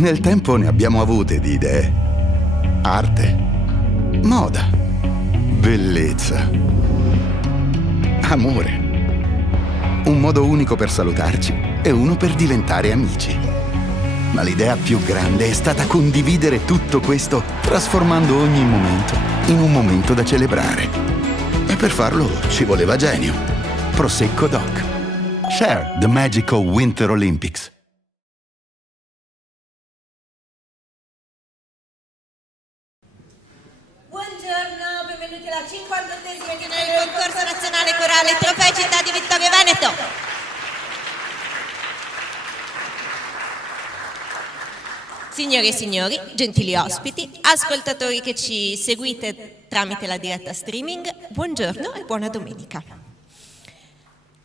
Nel tempo ne abbiamo avute di idee. Arte, moda, bellezza, amore. Un modo unico per salutarci e uno per diventare amici. Ma l'idea più grande è stata condividere tutto questo, trasformando ogni momento in un momento da celebrare. E per farlo ci voleva genio. Prosecco Doc. Share the magical Winter Olympics. Buongiorno, benvenuti alla 58esima edizione del concorso nazionale corale Trofeo Città di Vittorio Veneto. Signore e signori, gentili ospiti, ascoltatori che ci seguite tramite la diretta streaming, buongiorno e buona domenica.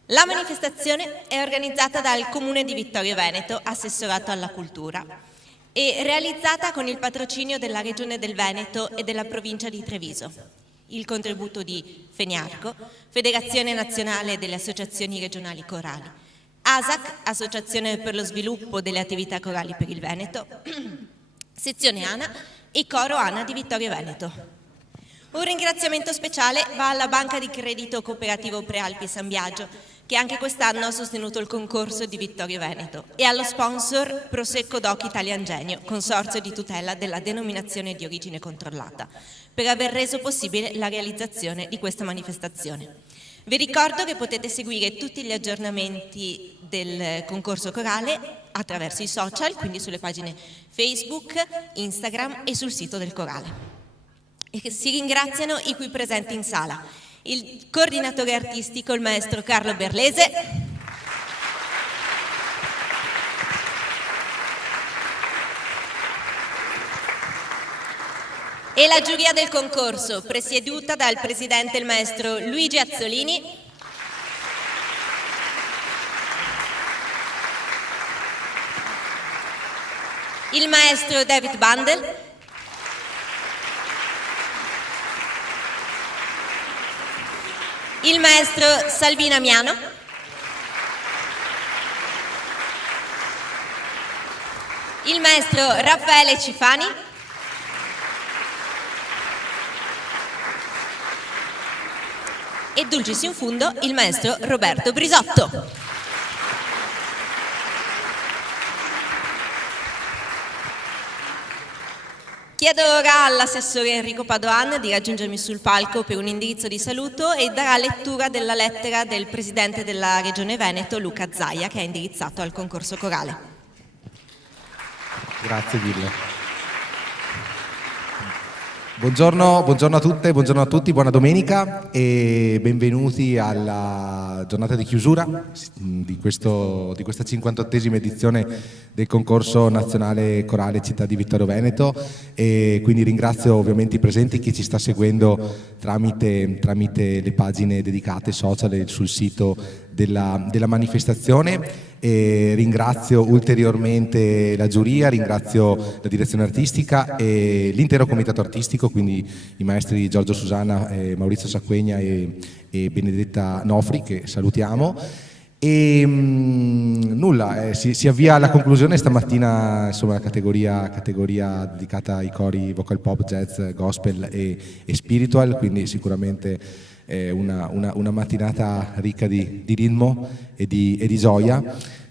La manifestazione è organizzata dal Comune di Vittorio Veneto, assessorato alla cultura, e realizzata con il patrocinio della Regione del Veneto e della provincia di Treviso. Il contributo di FENIARCO, Federazione Nazionale delle Associazioni Regionali Corali, ASAC, Associazione per lo Sviluppo delle Attività Corali per il Veneto, Sezione ANA e Coro ANA di Vittorio Veneto. Un ringraziamento speciale va alla Banca di Credito Cooperativo Prealpi San Biagio, che anche quest'anno ha sostenuto il concorso di Vittorio Veneto, e allo sponsor Prosecco Doc Italian Genio, consorzio di tutela della denominazione di origine controllata, per aver reso possibile la realizzazione di questa manifestazione. Vi ricordo che potete seguire tutti gli aggiornamenti del concorso corale attraverso i social, quindi sulle pagine Facebook, Instagram e sul sito del corale. E si ringraziano i qui presenti in sala: il coordinatore artistico, il maestro Carlo Berlese, e la giuria del concorso, presieduta dal presidente il maestro Luigi Azzolini, il maestro David Bandel, il maestro Salvino Amiano, il maestro Raffaele Cifani, e dulcis in fundo il maestro Roberto Brisotto. Chiedo ora all'assessore Enrico Padoan di raggiungermi sul palco per un indirizzo di saluto e darà lettura della lettera del presidente della Regione Veneto, Luca Zaia, che è indirizzato al concorso corale. Grazie mille. Buongiorno a tutte, buongiorno a tutti, buona domenica e benvenuti alla giornata di chiusura di questa 58esima edizione del concorso nazionale corale Città di Vittorio Veneto, e quindi ringrazio ovviamente i presenti, chi ci sta seguendo tramite le pagine dedicate social e sul sito della manifestazione. E ringrazio ulteriormente la giuria, ringrazio la direzione artistica e l'intero comitato artistico, quindi i maestri Giorgio Susanna, Maurizio Sacquegna e Benedetta Nofri, che salutiamo. E nulla, si avvia alla conclusione stamattina, insomma, la categoria dedicata ai cori vocal pop, jazz, gospel e spiritual, quindi sicuramente una mattinata ricca di ritmo e di gioia.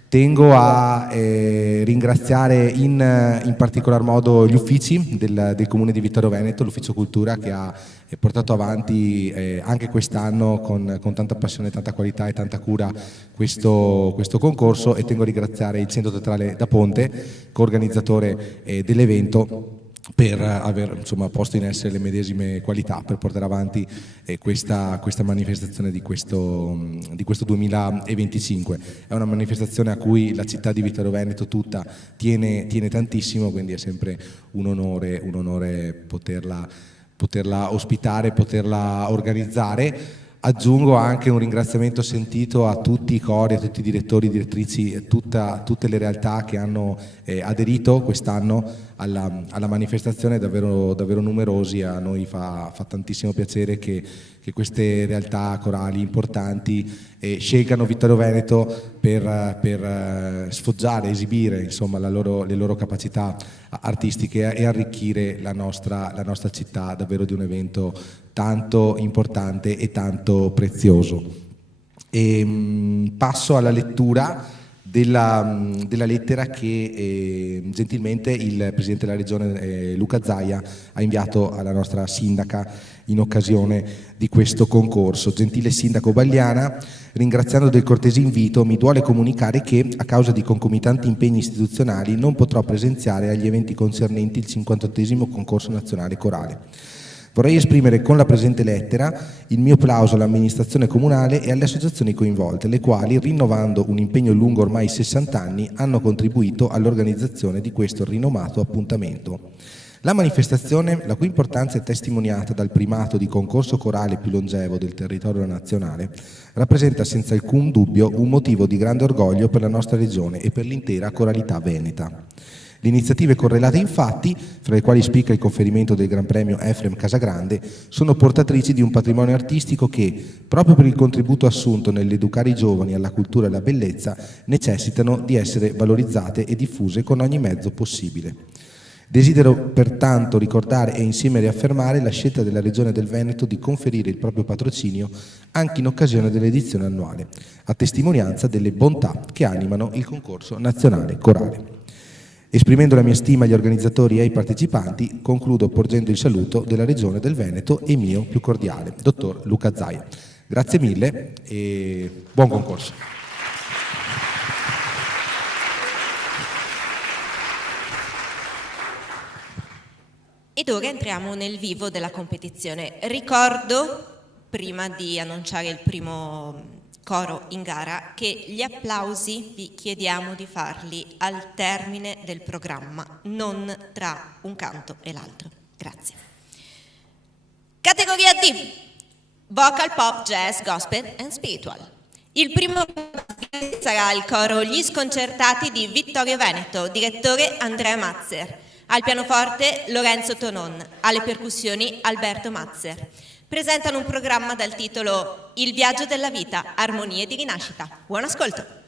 Tengo a ringraziare in particolar modo gli uffici del Comune di Vittorio Veneto, l'Ufficio Cultura, che ha portato avanti anche quest'anno con tanta passione, tanta qualità e tanta cura questo concorso, e tengo a ringraziare il Centro Teatrale da Ponte, coorganizzatore dell'evento, per aver posto in essere le medesime qualità per portare avanti questa manifestazione di questo 2025. È una manifestazione a cui la città di Vittorio Veneto tutta tiene tantissimo, quindi è sempre un onore poterla ospitare, poterla organizzare. Aggiungo anche un ringraziamento sentito a tutti i cori, a tutti i direttori, direttrici, tutte le realtà che hanno aderito quest'anno alla manifestazione, davvero numerosi. A noi fa tantissimo piacere che queste realtà corali importanti scelgano Vittorio Veneto per sfoggiare, esibire insomma le loro capacità artistiche e arricchire la nostra città davvero di un evento tanto importante e tanto prezioso. Passo alla lettura della lettera che gentilmente il Presidente della Regione Luca Zaia ha inviato alla nostra Sindaca in occasione di questo concorso. Gentile Sindaco Bagliana, ringraziando del cortese invito, mi duole comunicare che, a causa di concomitanti impegni istituzionali, non potrò presenziare agli eventi concernenti il 58° concorso nazionale corale. Vorrei esprimere con la presente lettera il mio plauso all'amministrazione comunale e alle associazioni coinvolte, le quali, rinnovando un impegno lungo ormai 60 anni, hanno contribuito all'organizzazione di questo rinomato appuntamento. La manifestazione, la cui importanza è testimoniata dal primato di concorso corale più longevo del territorio nazionale, rappresenta senza alcun dubbio un motivo di grande orgoglio per la nostra regione e per l'intera coralità veneta. Le iniziative correlate infatti, fra le quali spicca il conferimento del Gran Premio Efrem Casagrande, sono portatrici di un patrimonio artistico che, proprio per il contributo assunto nell'educare i giovani alla cultura e alla bellezza, necessitano di essere valorizzate e diffuse con ogni mezzo possibile. Desidero pertanto ricordare e insieme riaffermare la scelta della Regione del Veneto di conferire il proprio patrocinio anche in occasione dell'edizione annuale, a testimonianza delle bontà che animano il concorso nazionale corale. Esprimendo la mia stima agli organizzatori e ai partecipanti, concludo porgendo il saluto della Regione del Veneto e mio più cordiale, dottor Luca Zaia. Grazie mille e buon concorso. Ed ora entriamo nel vivo della competizione. Ricordo, prima di annunciare il primo coro in gara, che gli applausi vi chiediamo di farli al termine del programma, non tra un canto e l'altro. Grazie. Categoria D: Vocal, Pop, Jazz, Gospel and Spiritual. Il primo sarà il coro Gli Sconcertati di Vittorio Veneto, direttore Andrea Mazzer. Al pianoforte Lorenzo Tonon, alle percussioni Alberto Mazzer. Presentano un programma dal titolo Il viaggio della vita, armonie di rinascita. Buon ascolto!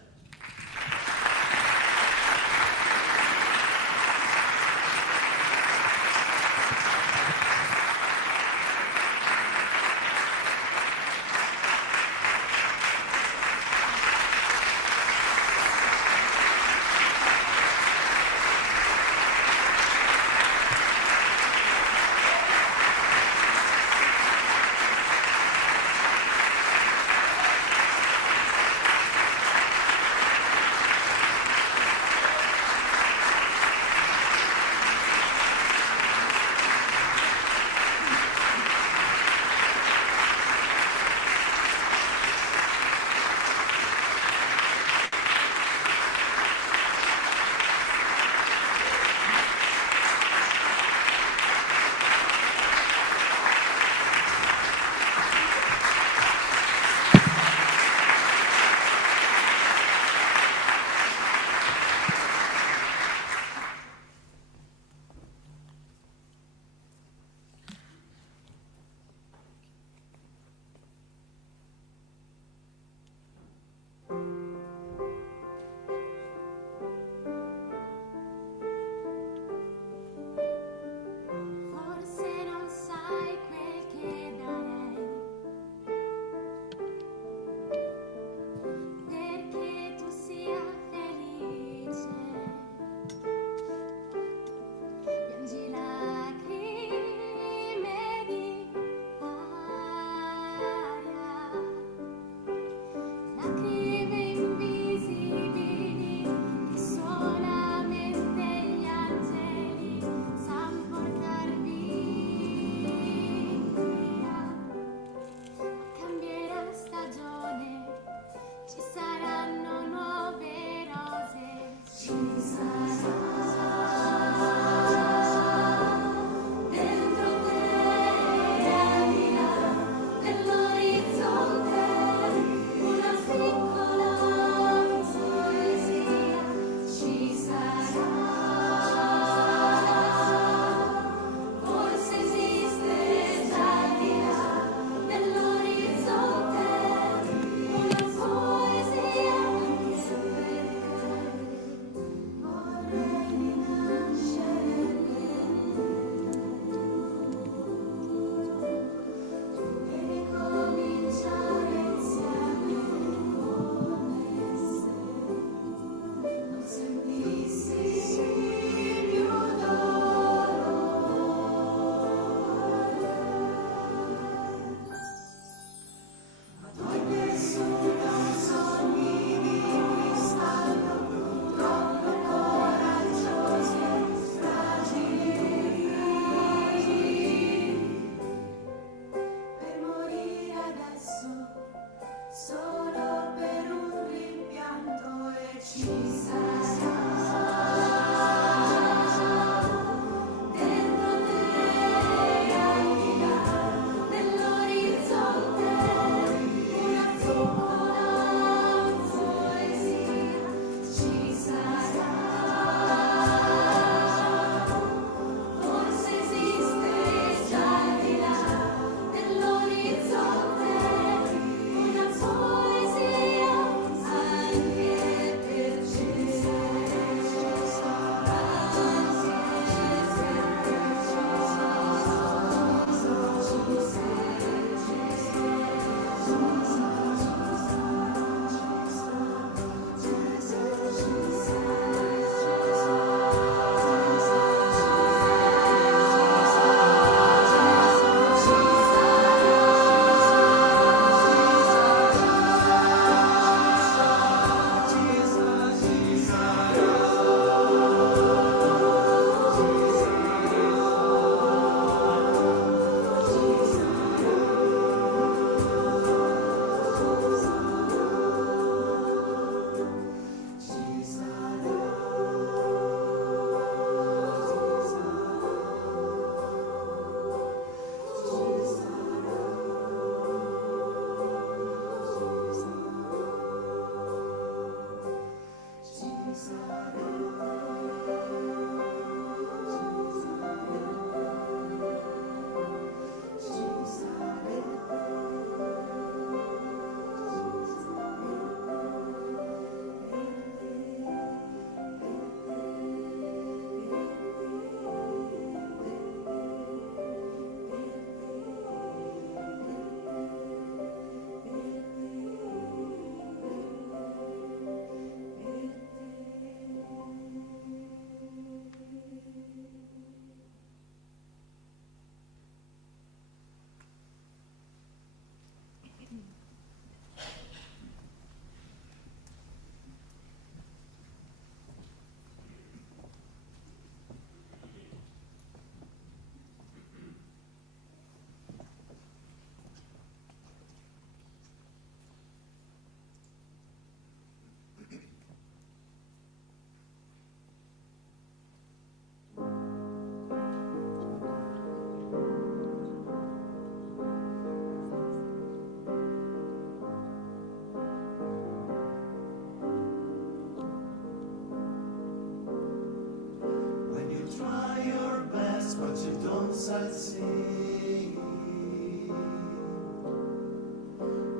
at sea.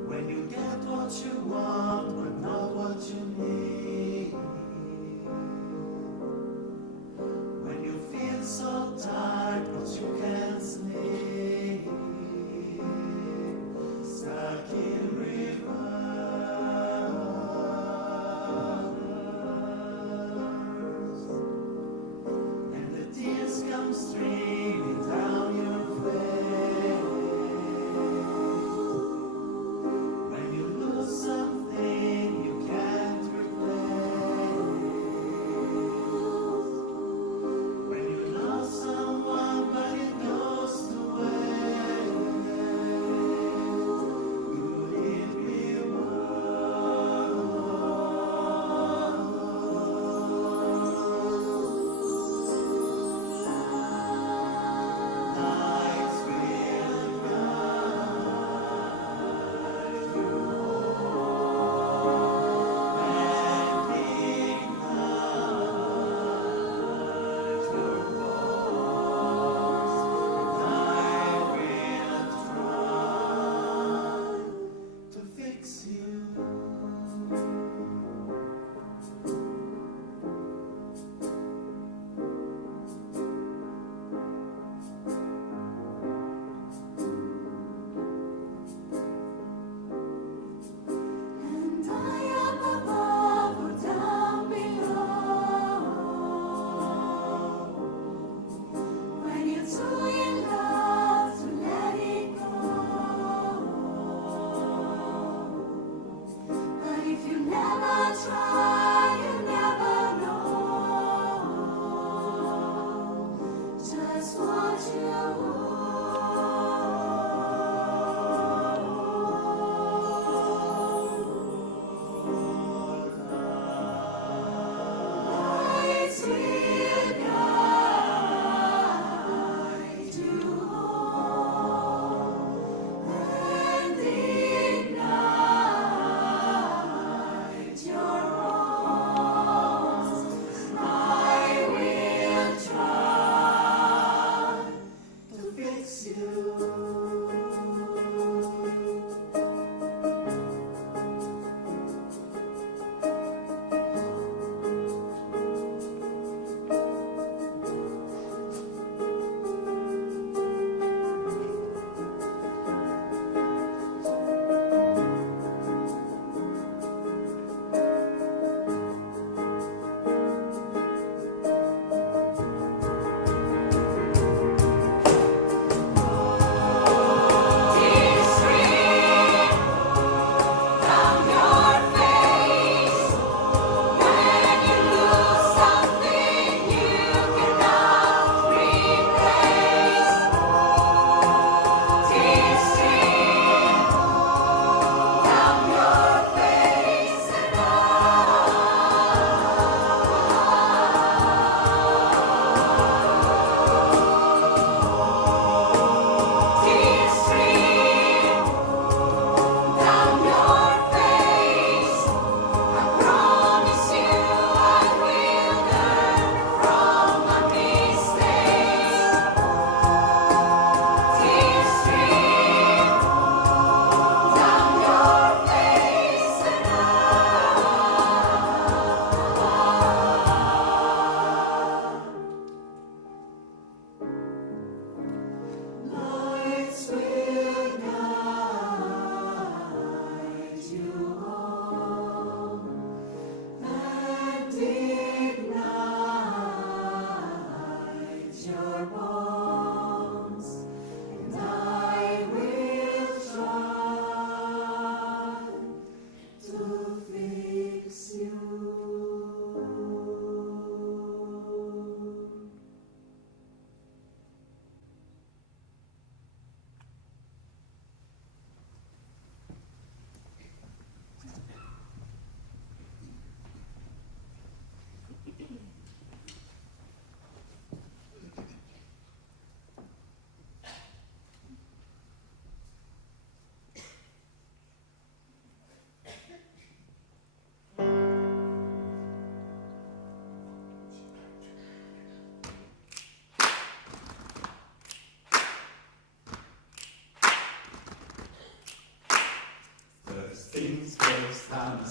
When you get what you want, but not what you need. When you feel so tired, but you can't sleep. Stuck in rivers, and the tears come streaming down your face.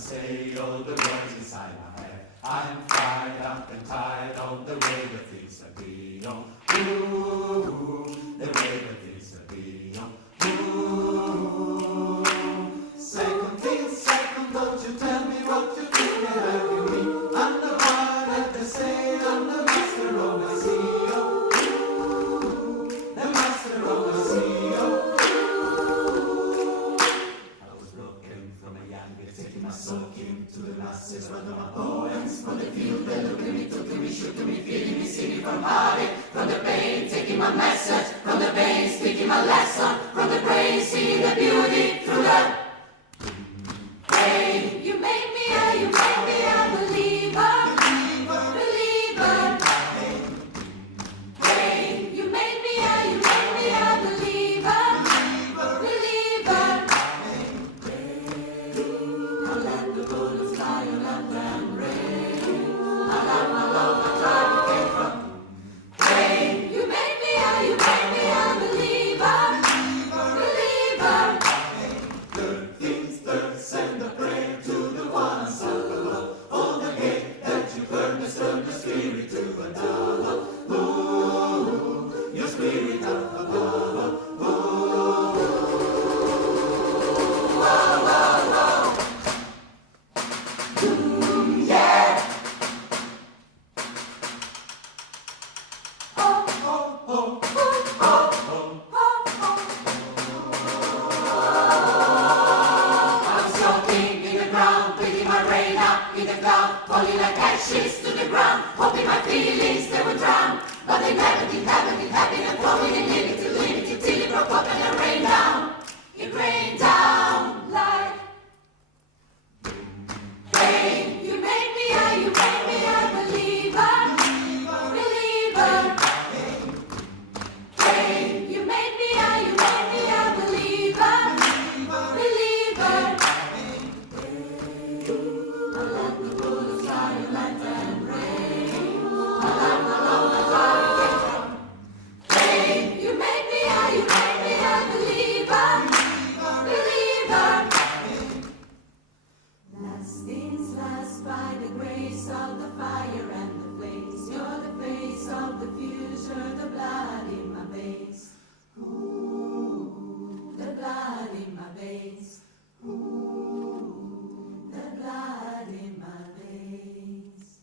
say all the words inside my head. I'm fired up and tired of the way the things are being. Ooh, the way the things are being. Ooh, second thing, second, don't you tell me what you feel like you mean. I'm the one that they say, I'm the master of my CEO. Ooh, the master of my CEO. I was broken from a young age, taking my soul into the masses, writing my poems from the field. They look at me, took me, shook me, feeling me, singing from heartache, from the pain, taking my message from the veins, speaking my lesson from the brain, seeing the beauty through the pain. You made me a believer, believer. Hey, you made me a believer, believer. I let the bullets fly, I let them rain. I let my love, I tried to get from pain. You made me a believer, believer. Third things third, send a prayer to the ones up below. On the gate that you burn, turn the spirit to a dollar. Ooh, your spirit up above. I'm soaking in the ground, breathing my rain up in the cloud, falling like ashes to the ground, hoping my feelings they would drown, but they never did happen, and flowing and living till it broke up and it rained down. It rained down like rain. You made me a believer, believer. Rain. You made me a believer, believer. I let the bullets fly and let them rain. I let my love, I try to get from pain. You made me a believer, believer. Last things last by the grace of the fire and the flames. You're the face of the future, the blood in my veins. Ooh, the blood in my veins. Ooh, the blood in my veins.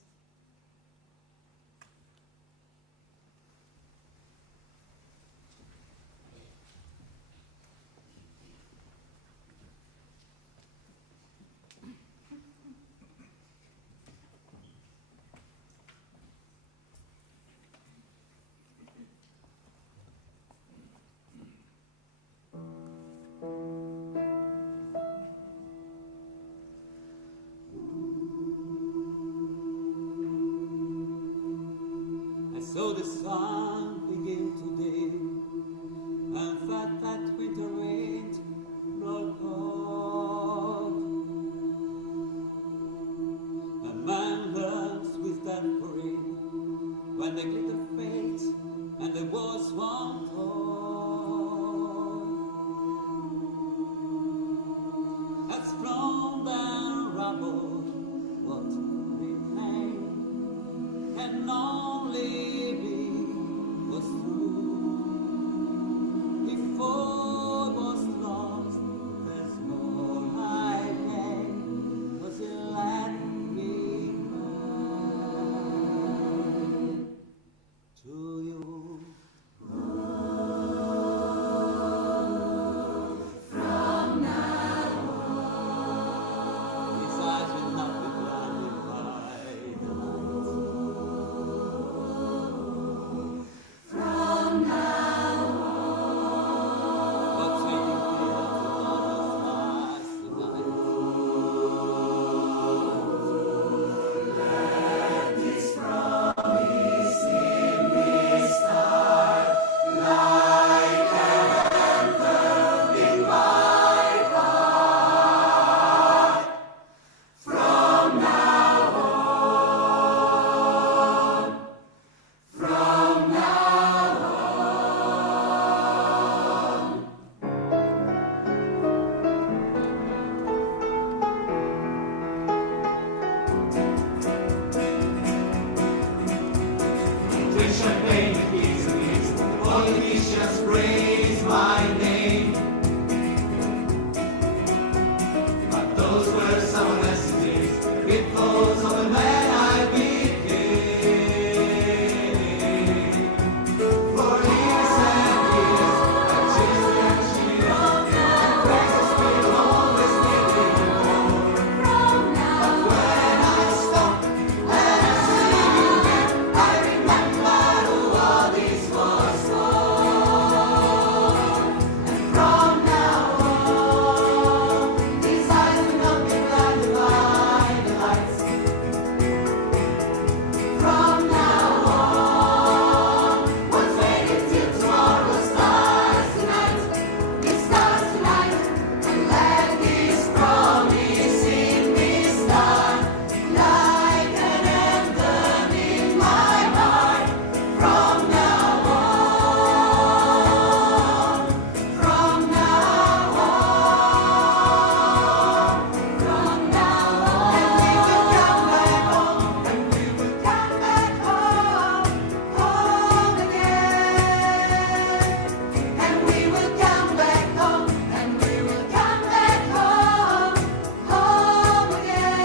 I saw the sun begin today and thought that winter wind blow cold. A man learns wisdom for it when the glitter fades and the walls won't hold. As from the rubble what remains can only be was true. Before was lost, there's more I gain, was it let me back to you. From now on, his eyes will just praise my name. But those were some lessons, days, the pitfalls of the man I became. For years and years, I've chased and cheered, and praises will always make me more. But when I stop and I see you again, I remember who all this was for. And from now on, these eyes will not be blinded by the lights. From now on, what's waiting till tomorrow starts tonight. It starts tonight, and let this promise in me start like an anthem in my heart. From now on, from now on, from now on, and we will come back home, and we will come back home, home again. And we will come back home, and we will come back home, home again.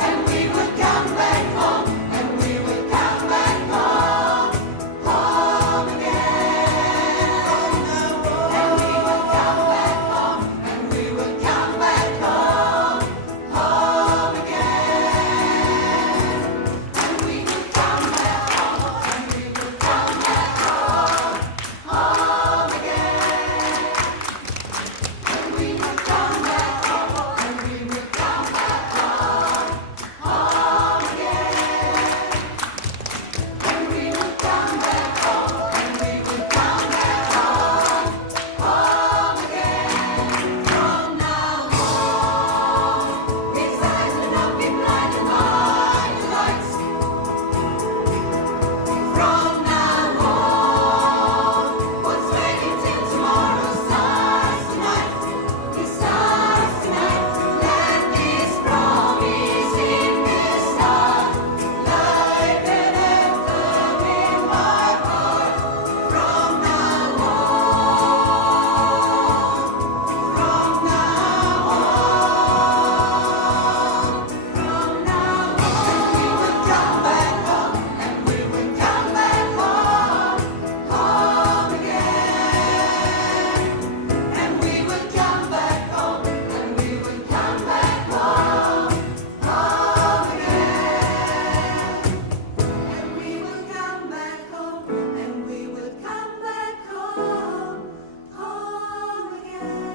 And we will come back home, and we will come back home, home again. And we will come back home, and we will come back home, home again. And we will come back home, and we will come back home, home again. And we will come back home, and we will come back home, home again. And we will come back home, and we will come back home, home again. From now on, these eyes will not be blinded by the lights. From now on, what's waiting till tomorrow starts tonight. It starts tonight. Let this promise in me start like an anthem in my heart. From now on, from now on, from now on, and we will come back home, and we will come back home, home again. And we will come back home, and we will come back home, home again. And we will come back home, and we will come back home, home again.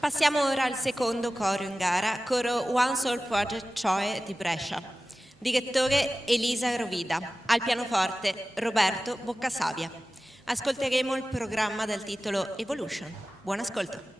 Passiamo ora al secondo coro in gara, coro One Soul Project Choir di Brescia. Direttore Elisa Rovida, al pianoforte Roberto Boccasavia. Ascolteremo il programma dal titolo Evolution. Buon ascolto.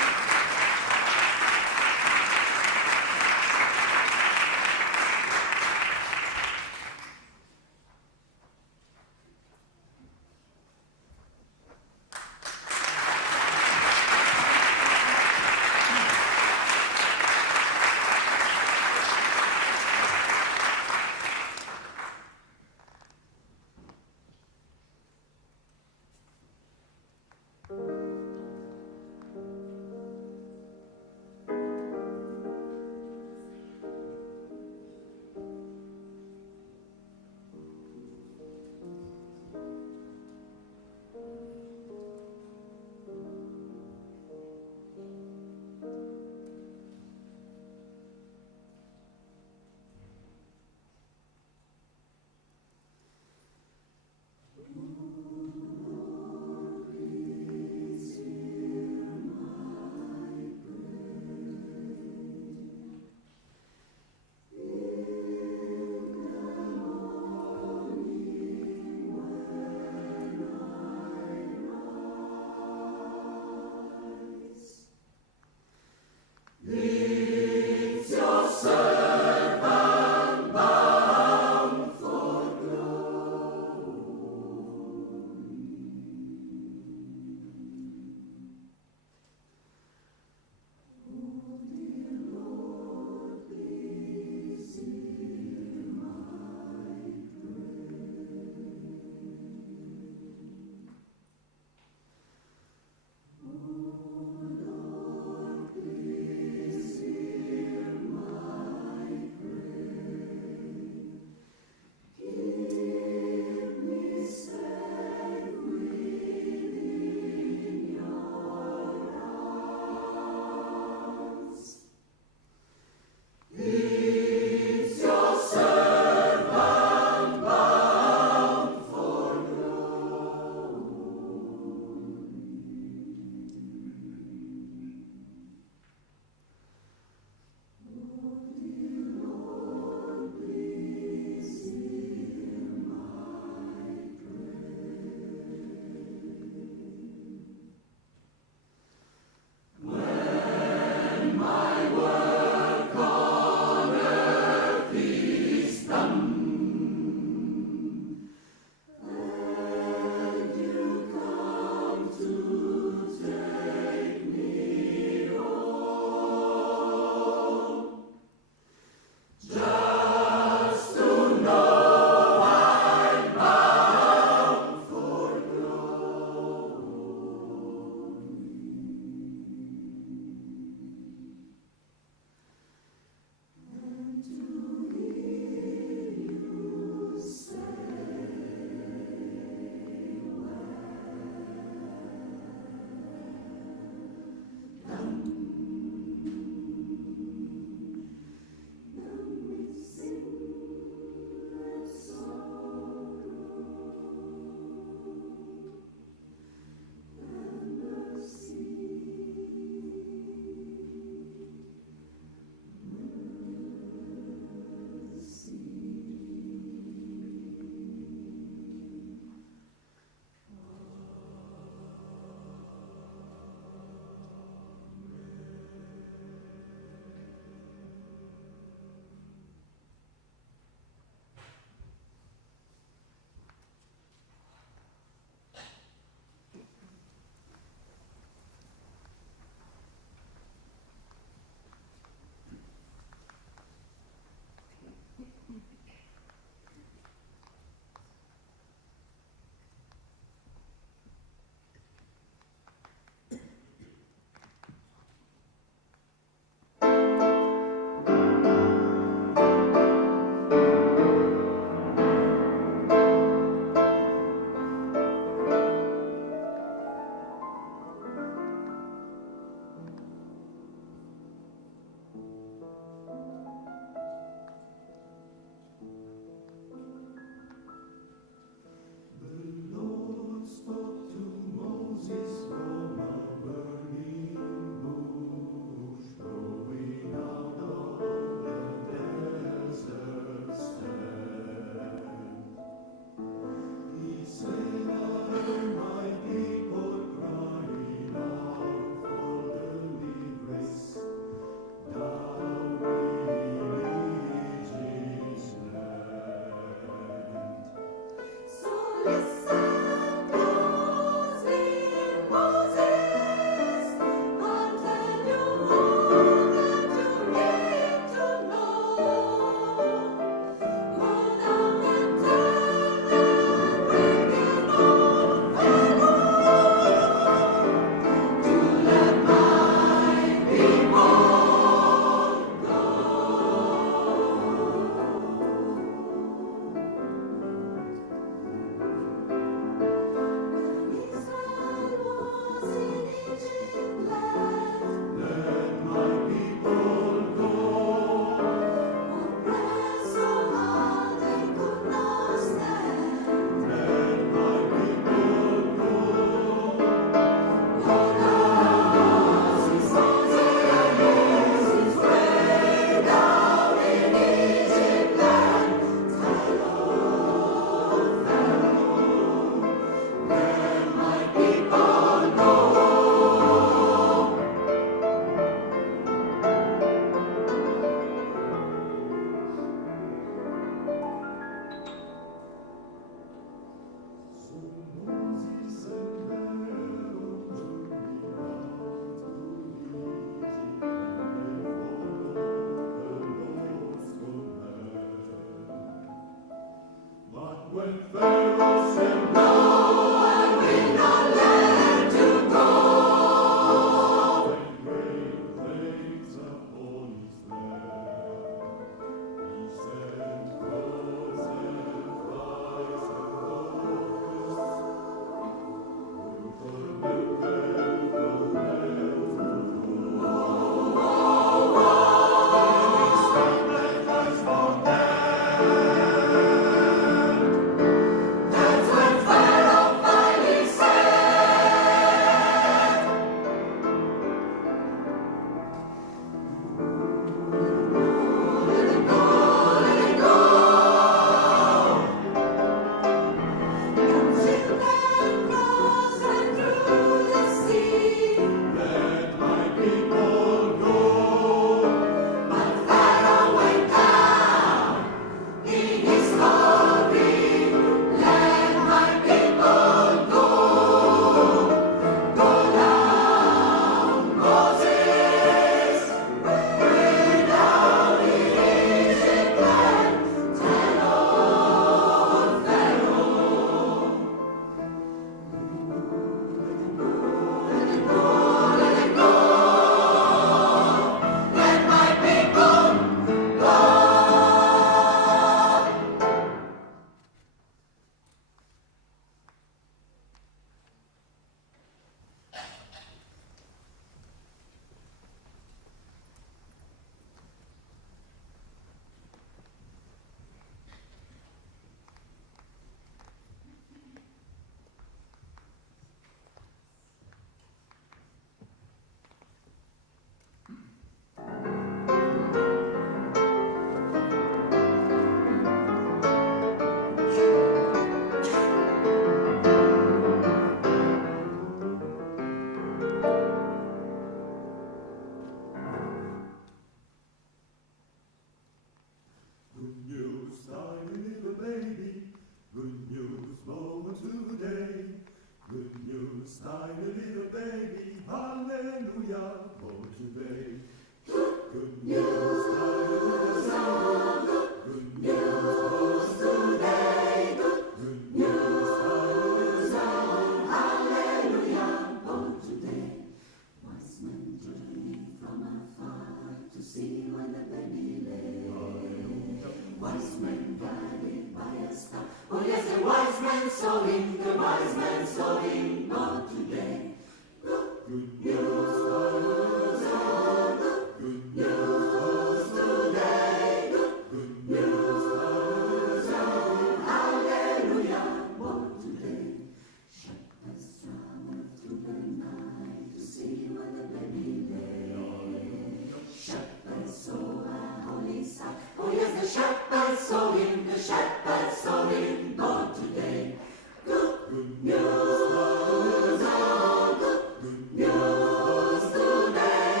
Good news today.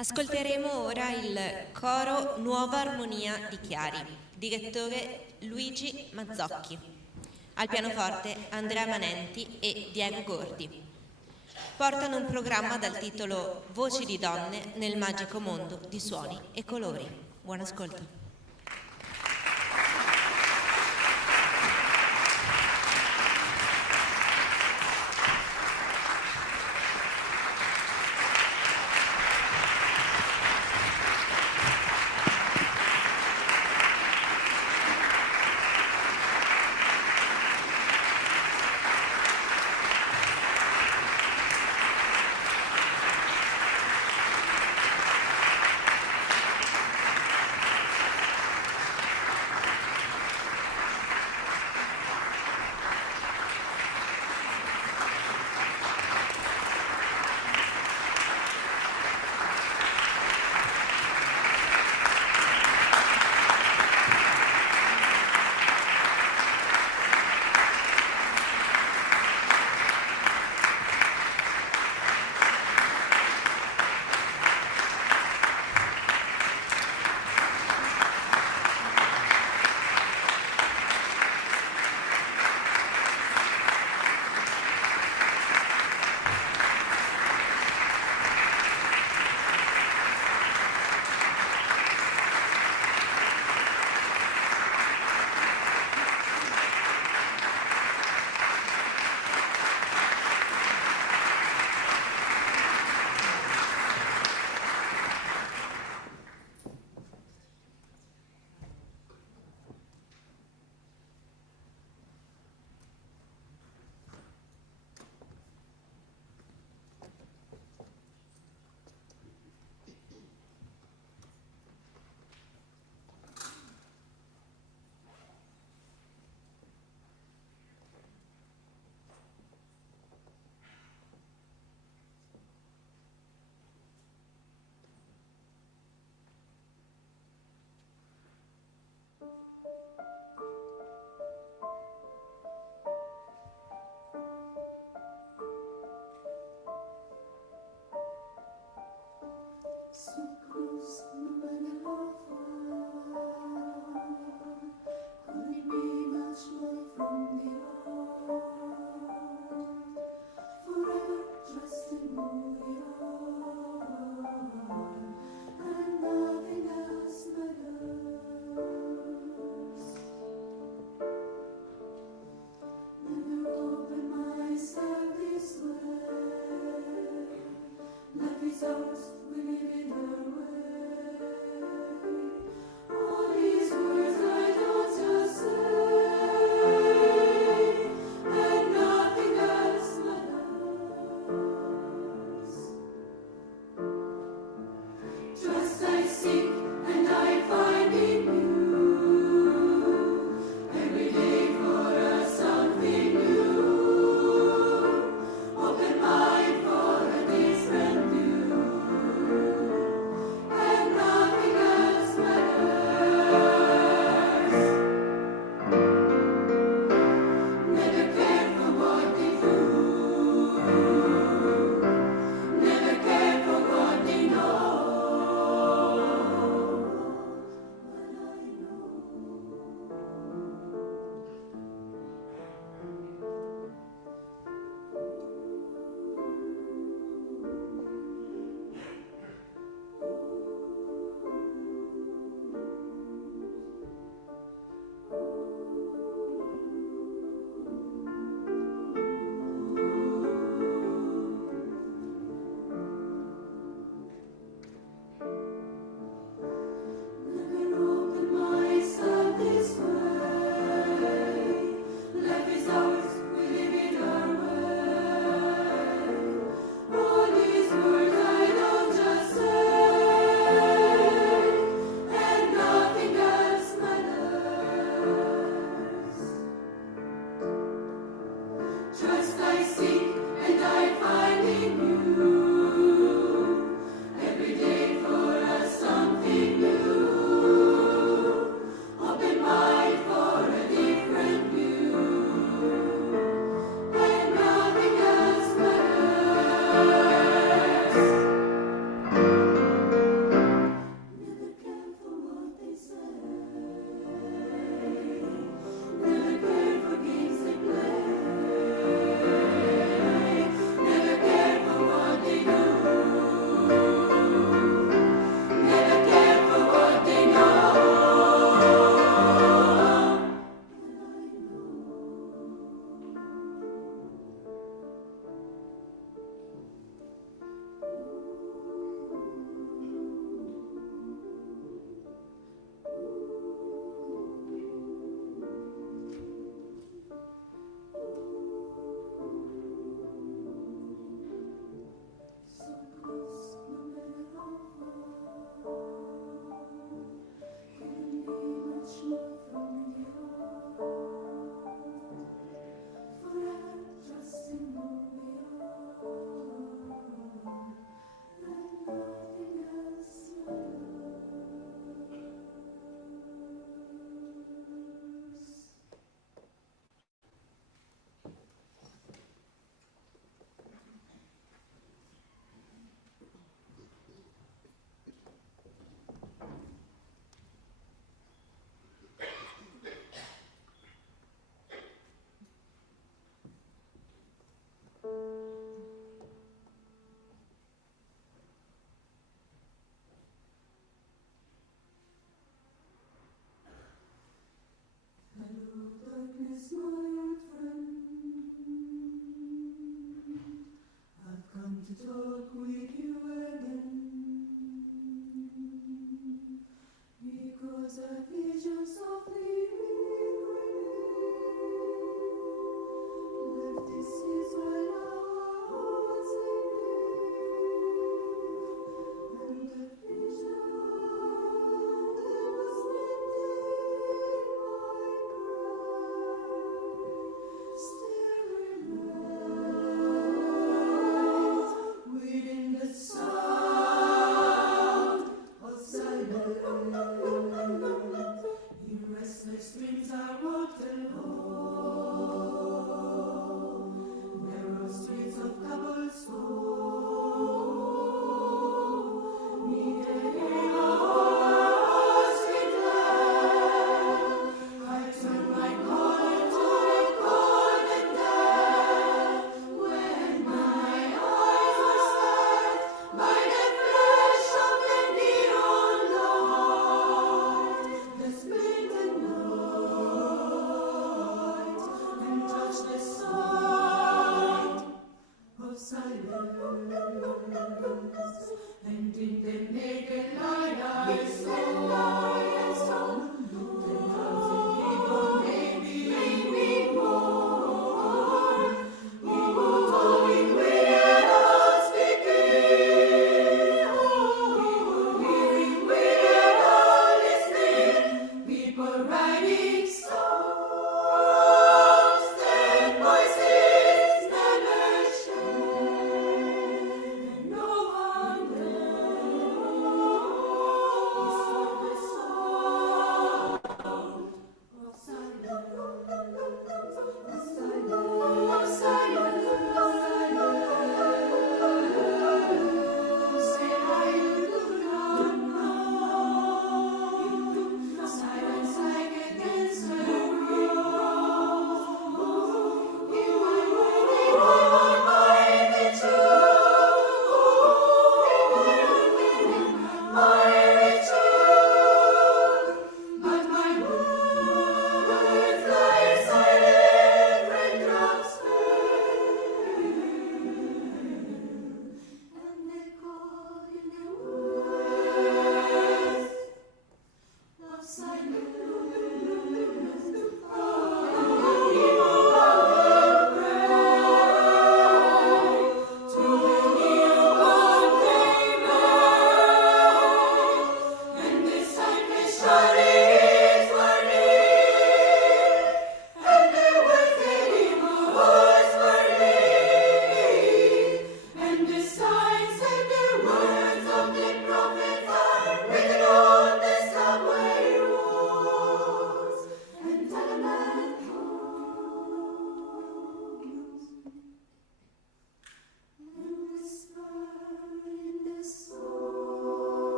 Ascolteremo ora il coro Nuova Armonia di Chiari, direttore Luigi Mazzocchi. Al pianoforte Andrea Manenti e Diego Gordi. Portano un programma dal titolo Voci di donne nel magico mondo di suoni e colori. Buon ascolto.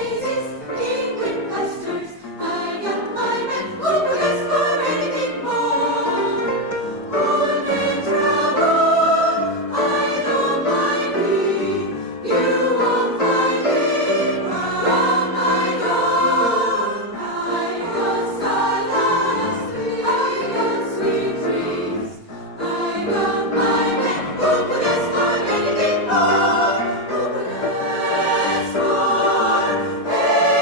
daisies, in green pastures. I got my man who could ask for anything more. When in trouble, I don't mind me. You won't find me round my door. I got solace, I got sweet dreams. I got my man who could ask for anything more. Who could ask for anything more?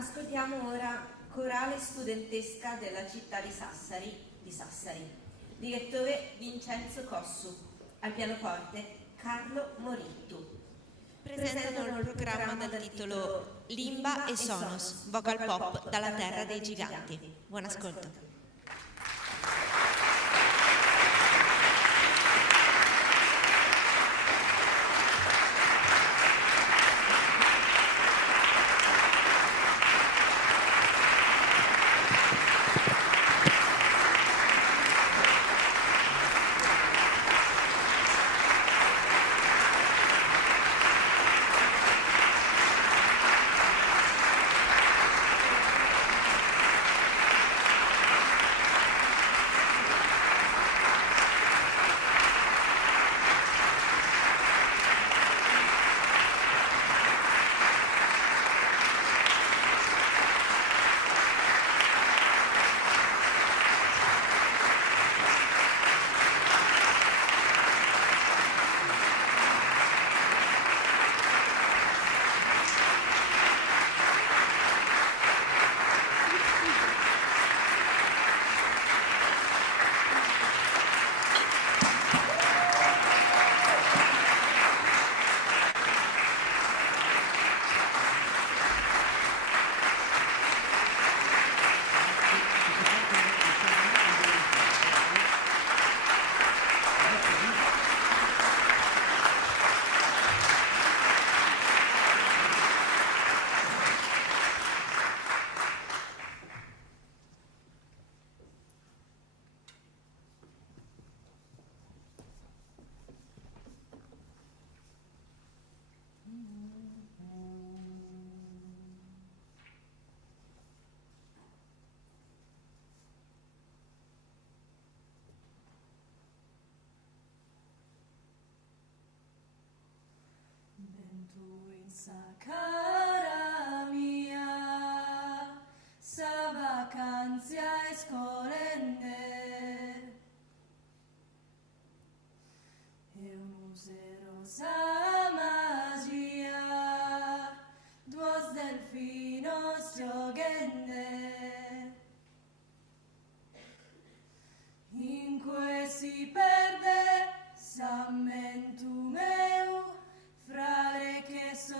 Ascoltiamo ora Corale Studentesca della città di Sassari, direttore Vincenzo Cossu, al pianoforte Carlo Morittu. Presentano il programma dal titolo Limba e Sonos, vocal pop dalla terra dei giganti. Buon ascolto. Cara mia, sa vacanzia escolende e userosa magia, duos delfinos giogende, in cui si perde sammentu meu, fra le che so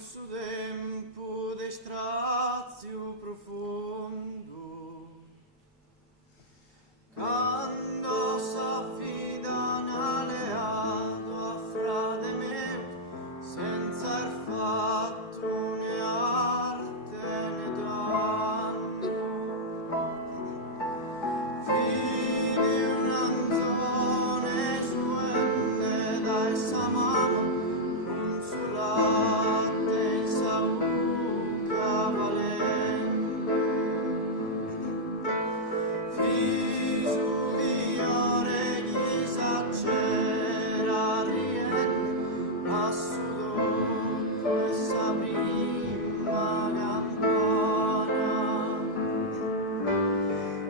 su tempo de strazio profondo, quando s'affida un alleato a frate mio, senza il fatto né arte né tanto, fidi un'anzone suende dai samama, consolate il sauca valente, fisu viore gli s'accera riente, a sudocco e sa prima campana,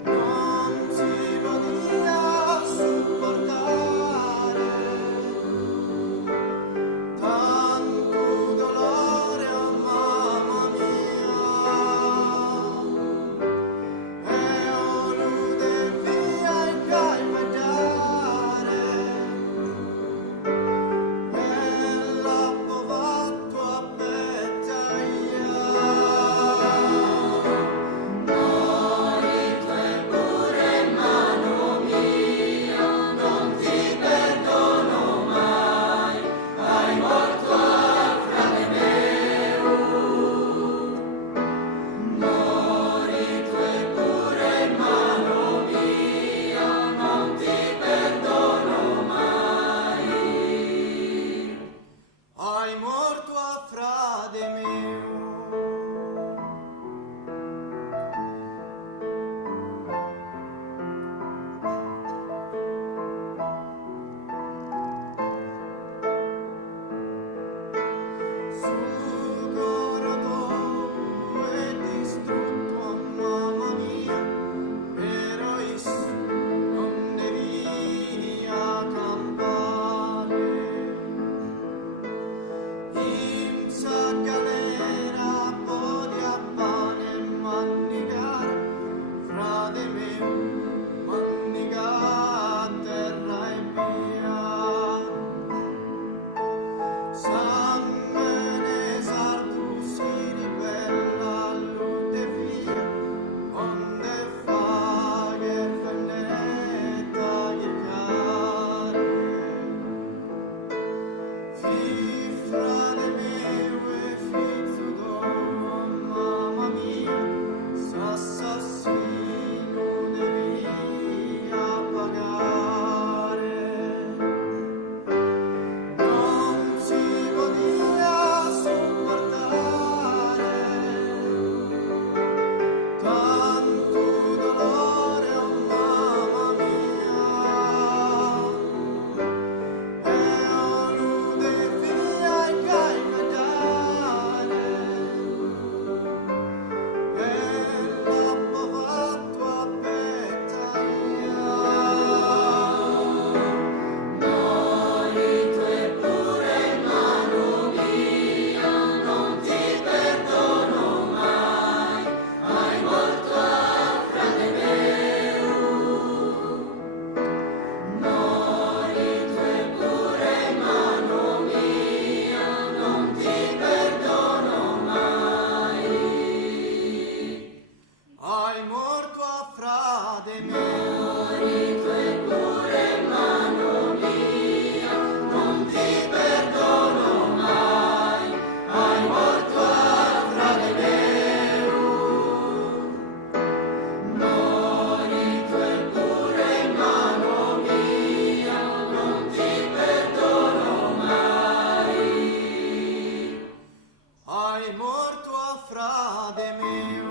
non si podia sopportare tanto dolore, oh mamma mia, e voluto via in calvagiare, e l'ha fatto a pettaia. Morito eppure, mano mia, non ti perdono mai, hai morto a frate mio. Morito eppure, mano mia, non ti perdono mai, hai morto a frate mio. Sul coro è distrutto, oh mamma mia, però isso non devia campare. In sa galera podia pane mannicare, frate mio, mannica terra e via. Sangue sarto si ribella all'ute via, onde fa che vendetta che care. Frate mio e figlio d'uomo, mamma mia, s'assassino devia pagare. Non si podia sopportare tanto dolore, oh mamma mia, e voluto via in calvagiare, e l'ha fatto a pettaia. Morito eppure, mano mia, non ti perdono mai, hai morto a frate mio. Morito eppure, mano mia, non ti perdono mai, hai morto a frate mio. Morito eppure, mano mia, non ti perdono mai, hai morto a frate mio. Morito eppure, mano mia, non ti perdono mai, hai morto a frate mio.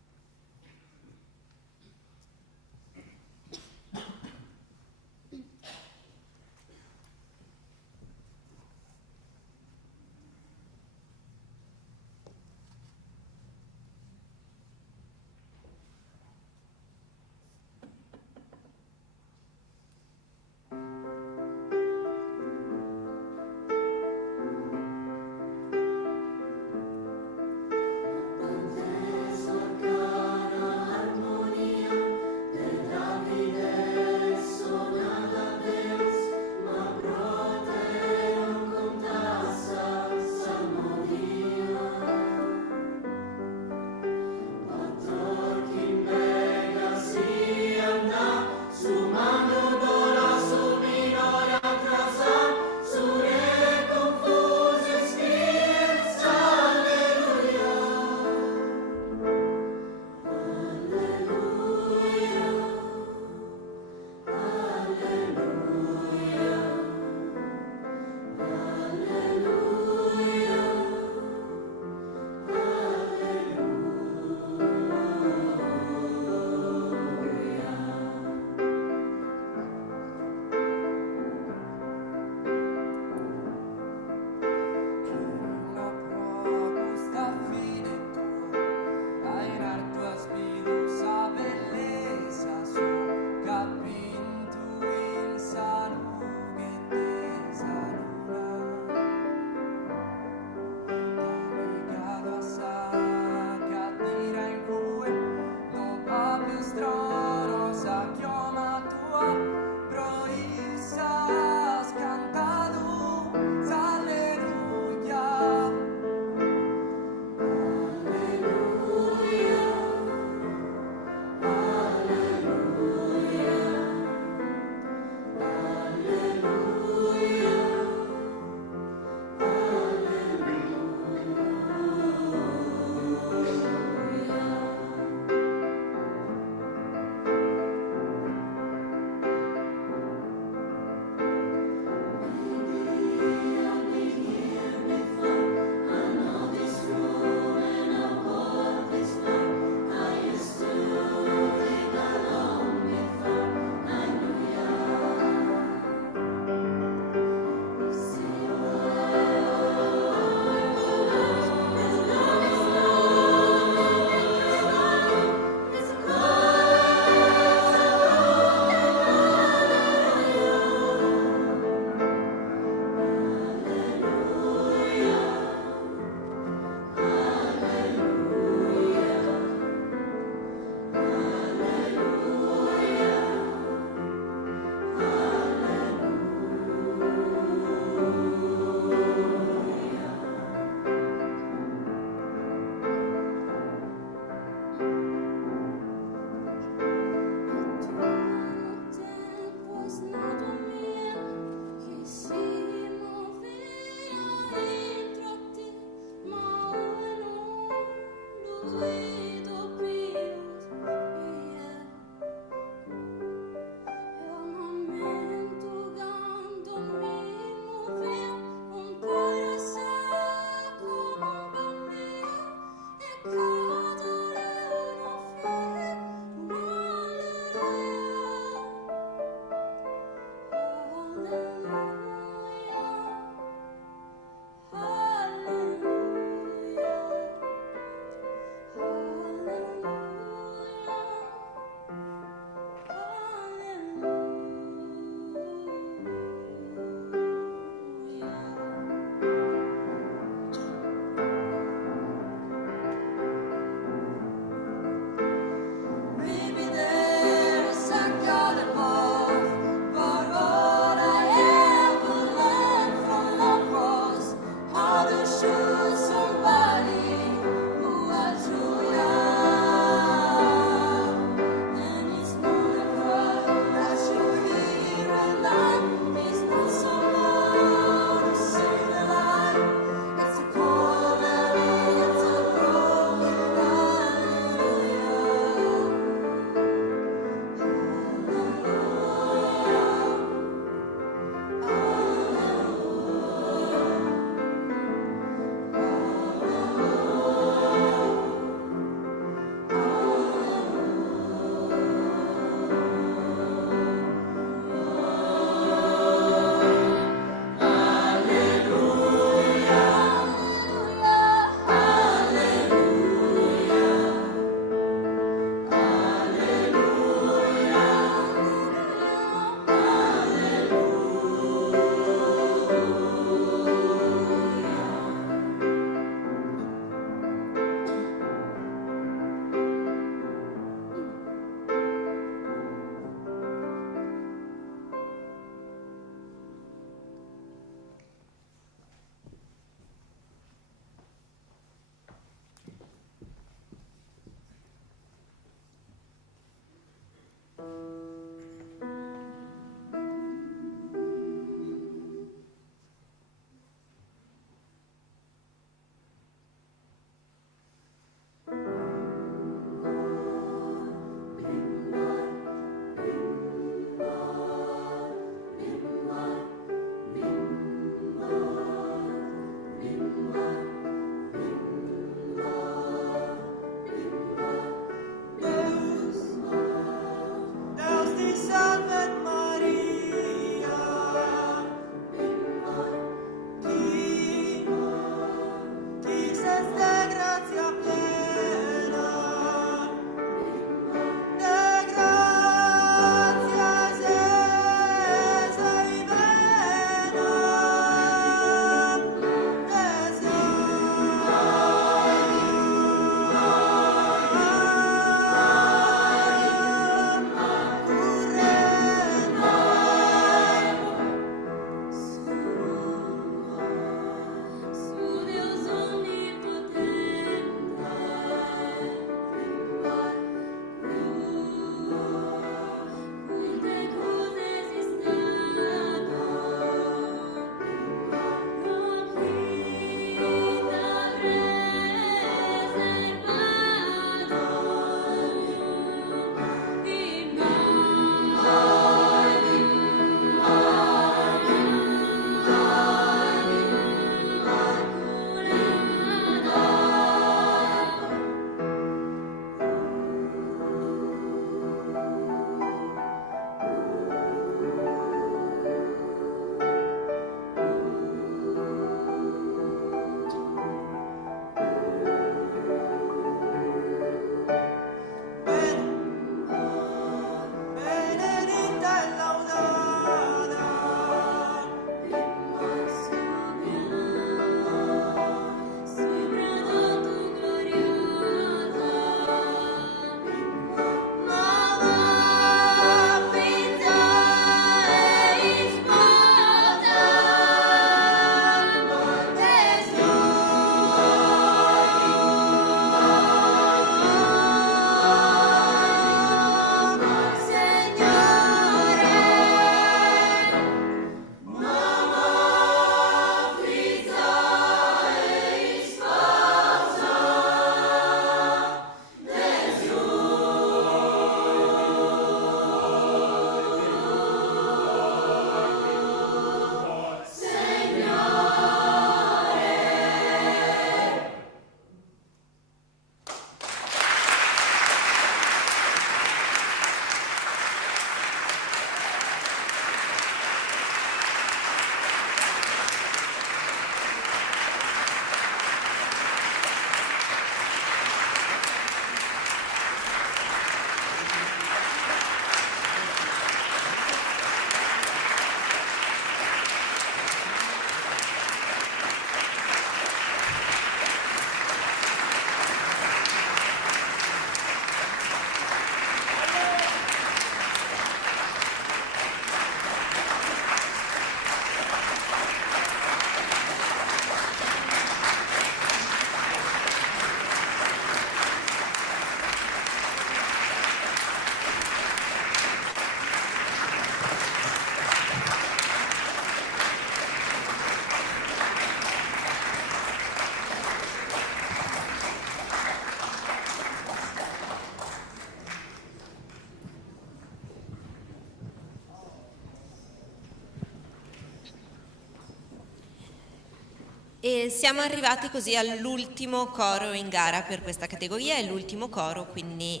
E siamo arrivati così all'ultimo coro in gara per questa categoria e l'ultimo coro quindi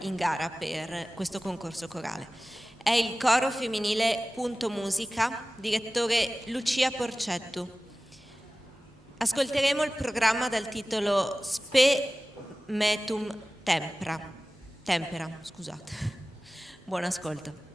in gara per questo concorso corale. È il coro femminile Punto Musica, direttore Lucia Porcettu. Ascolteremo il programma dal titolo Spe Metum Tempera, scusate. Buon ascolto.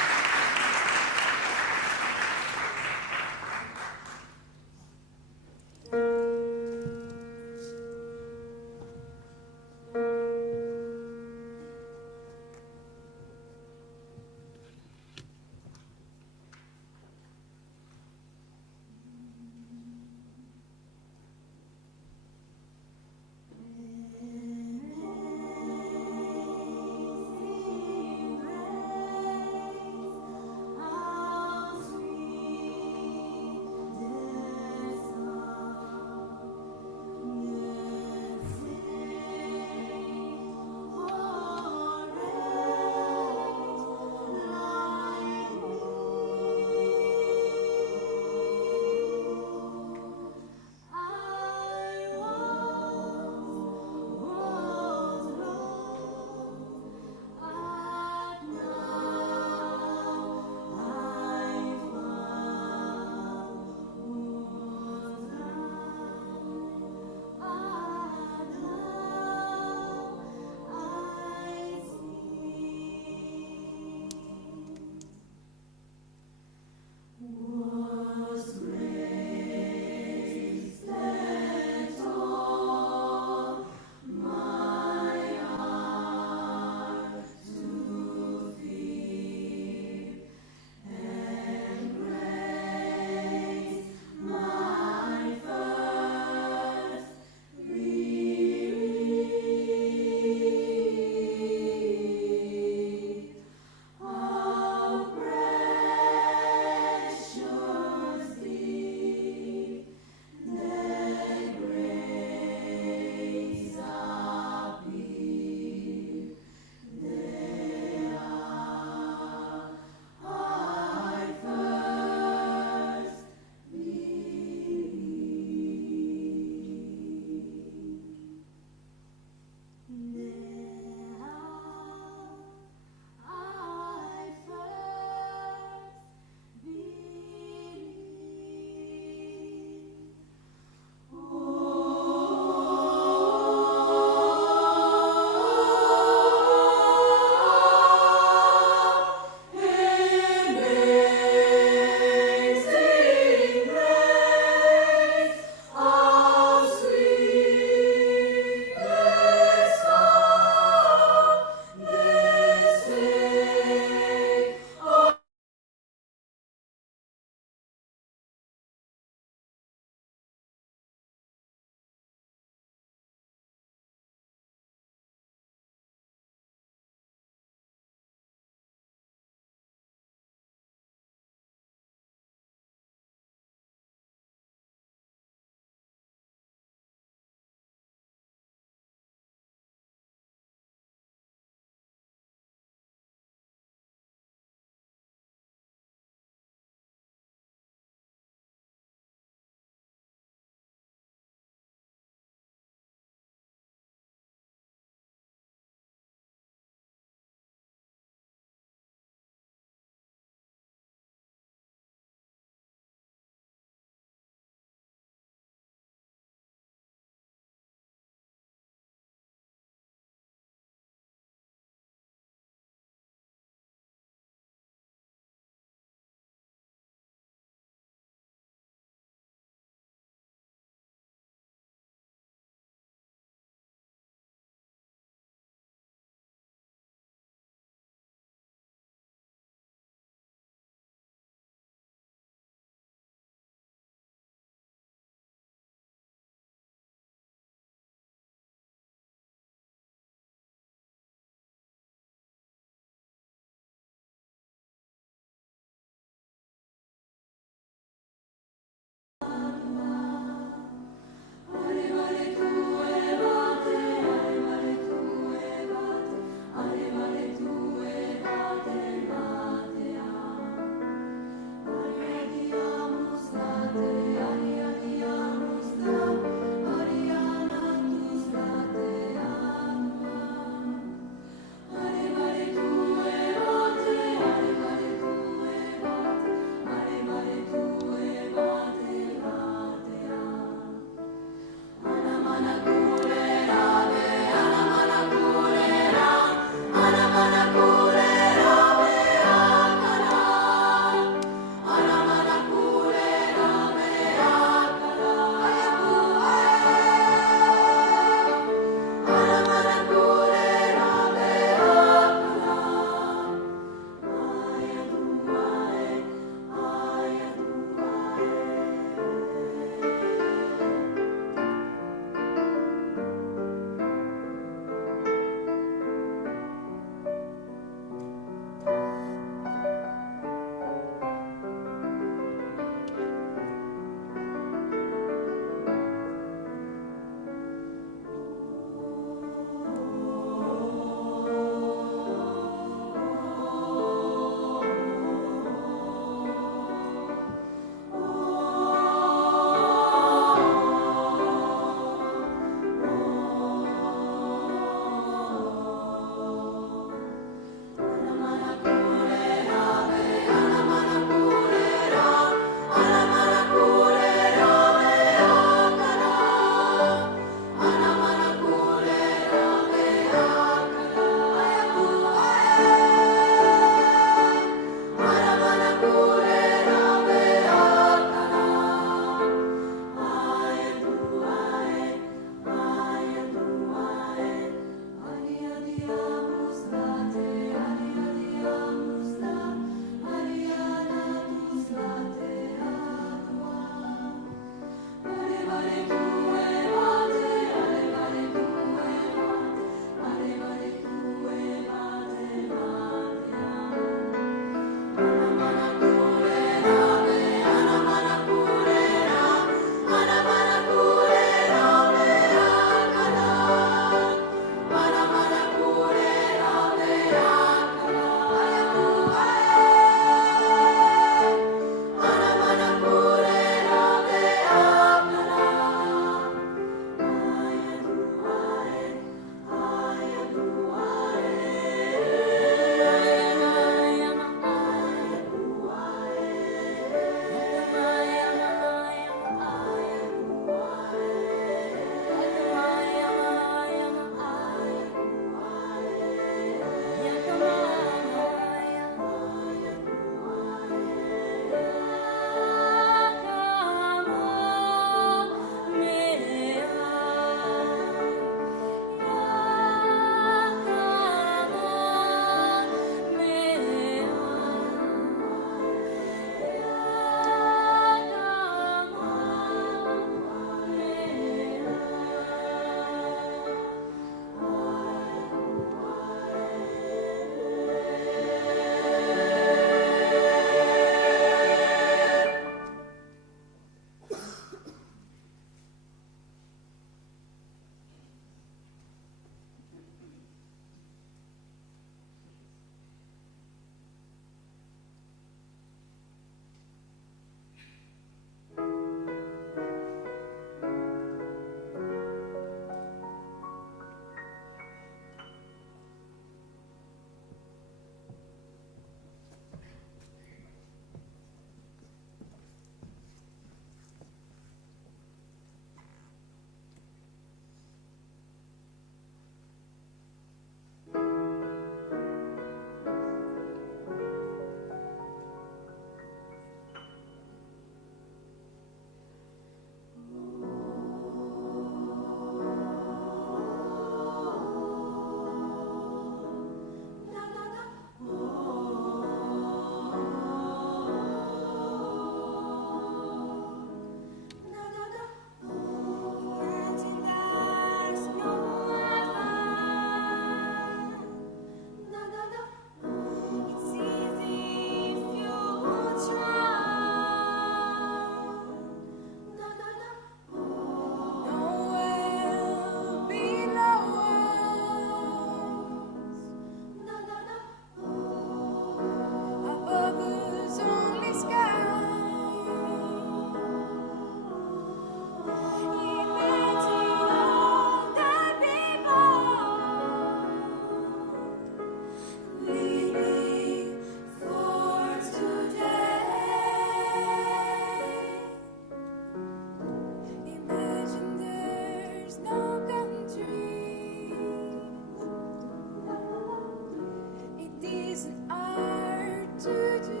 isn't hard to do.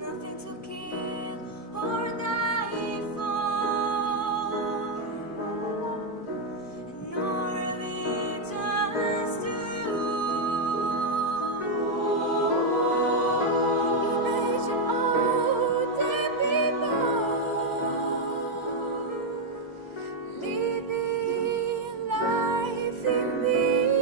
Nothing to kill or die for, and no religions too. Imagine all the people living life in peace.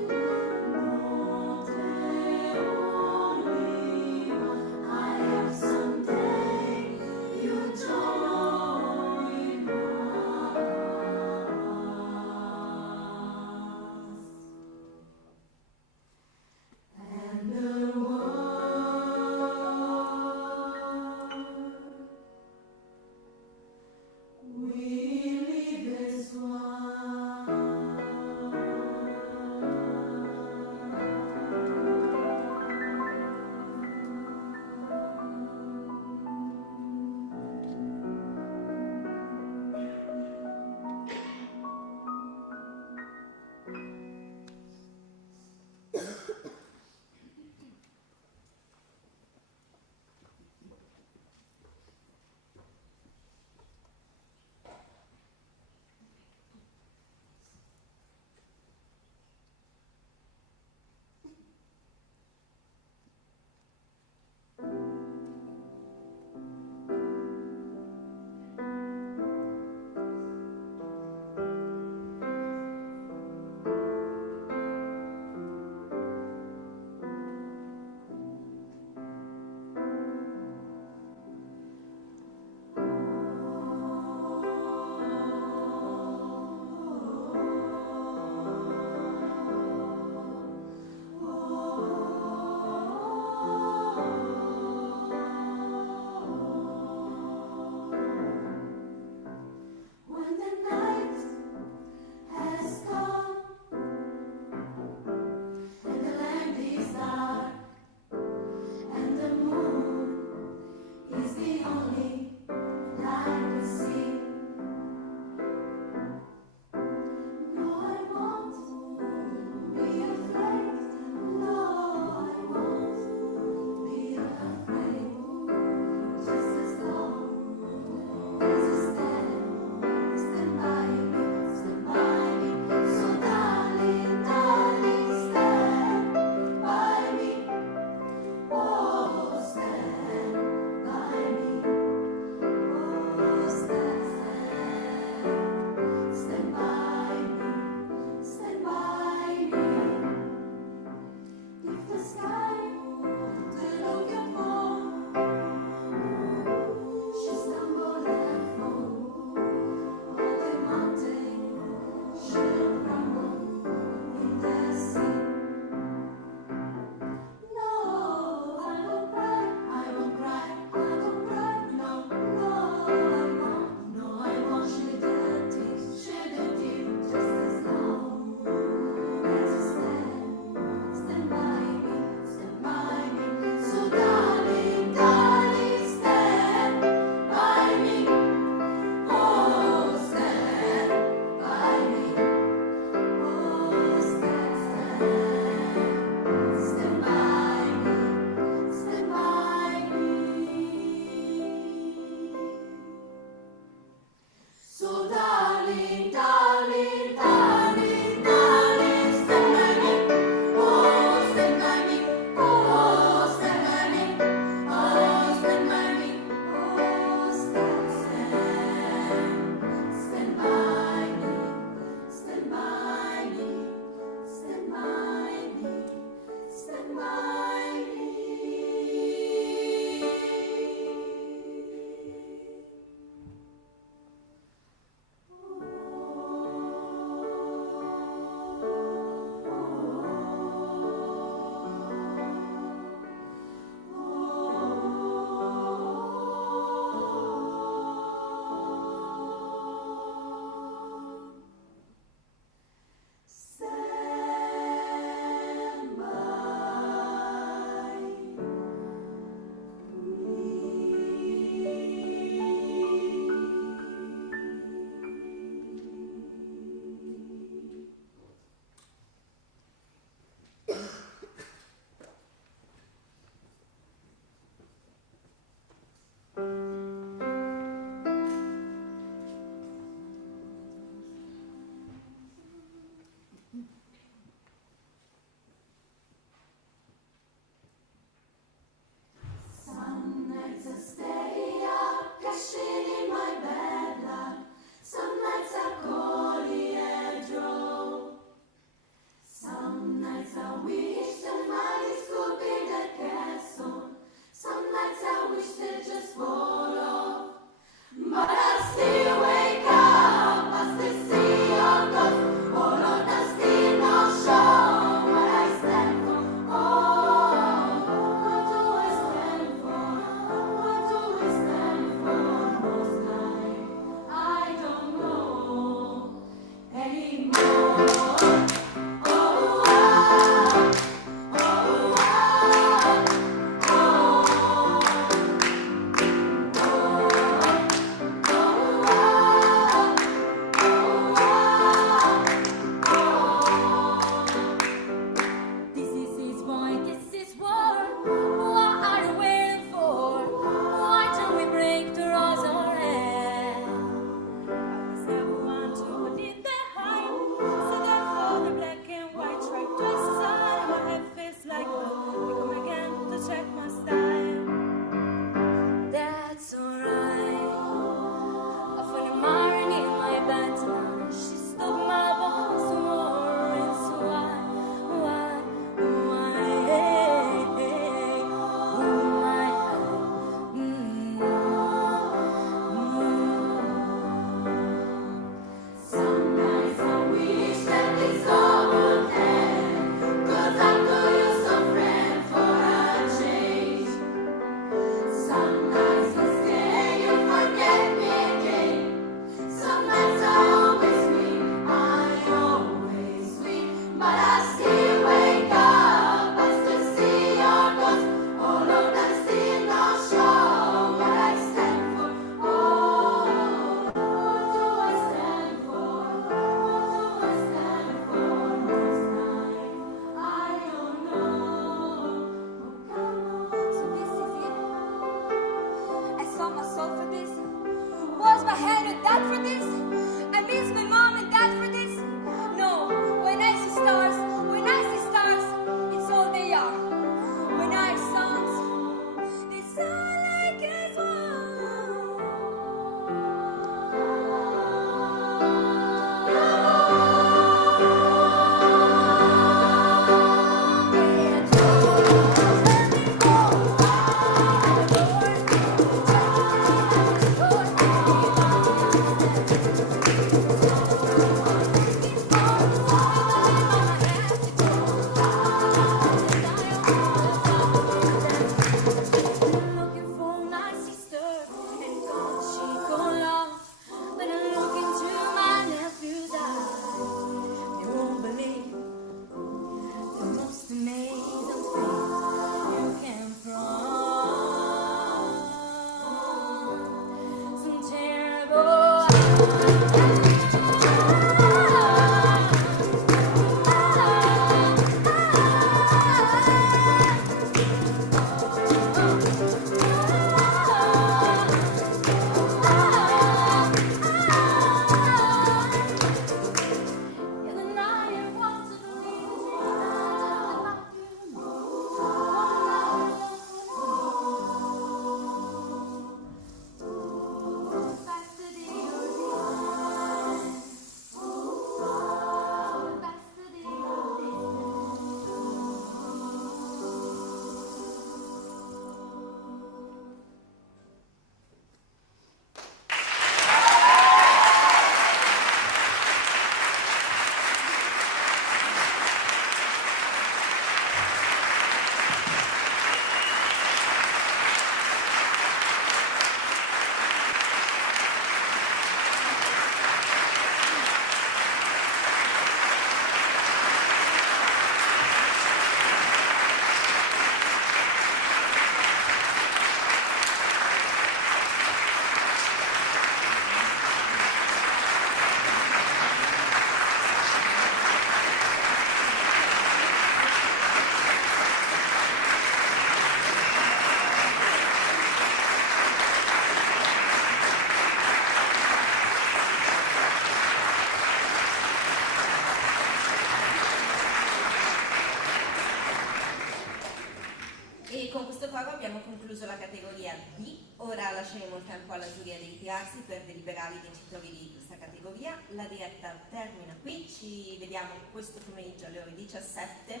abbiamo concluso la categoria D, ora lasceremo il tempo alla giuria di ritirarsi per deliberare i vincitori di questa categoria. La diretta termina qui, ci vediamo questo pomeriggio alle ore 17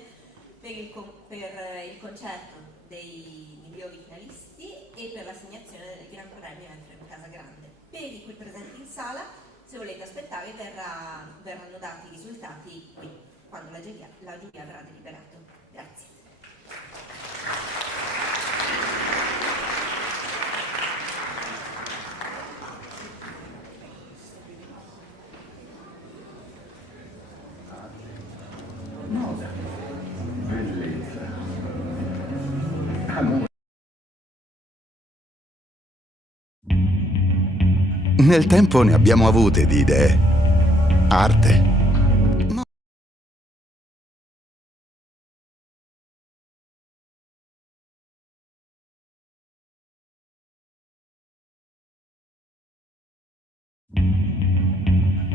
per il concerto dei migliori finalisti e per l'assegnazione del Gran Premio Efrem Casagrande. Per i qui presenti in sala, se volete aspettare, verranno dati i risultati qui, quando la giuria avrà deliberato. Grazie. Bellezza. Amore. Nel tempo ne abbiamo avute di idee. Arte.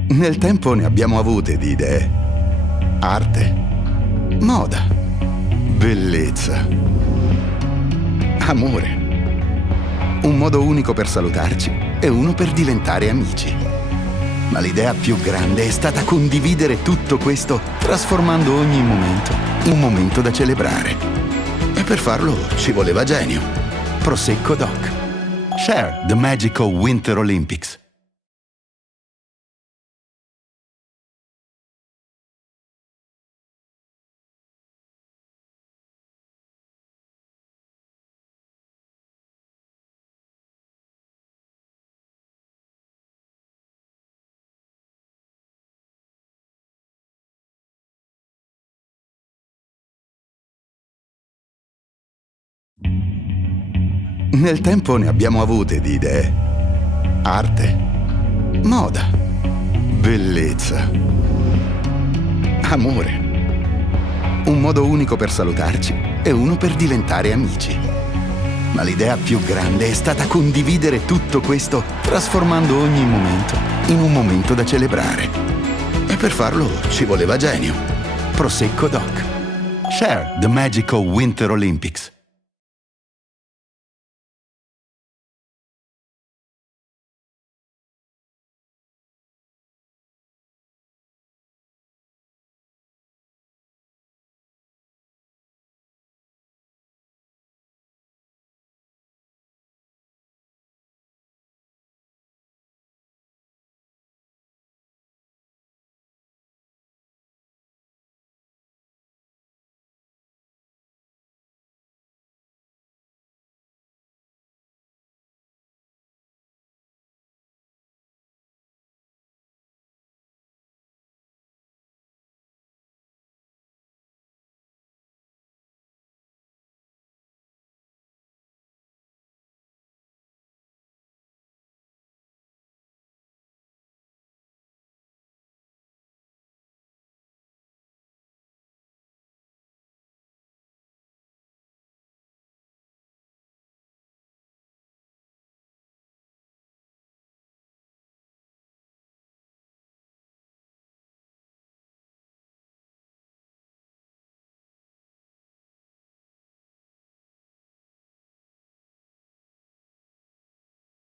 Nel tempo ne abbiamo avute di idee. Arte. Moda. Bellezza. Amore. Un modo unico per salutarci e uno per diventare amici. Ma l'idea più grande è stata condividere tutto questo, trasformando ogni momento in un momento da celebrare. E per farlo ci voleva genio. Prosecco Doc. Share the Magical Winter Olympics. Nel tempo ne abbiamo avute di idee. Arte. Moda. Bellezza. Amore. Un modo unico per salutarci e uno per diventare amici. Ma l'idea più grande è stata condividere tutto questo, trasformando ogni momento in un momento da celebrare. E per farlo ci voleva genio. Prosecco Doc. Share the Magical Winter Olympics.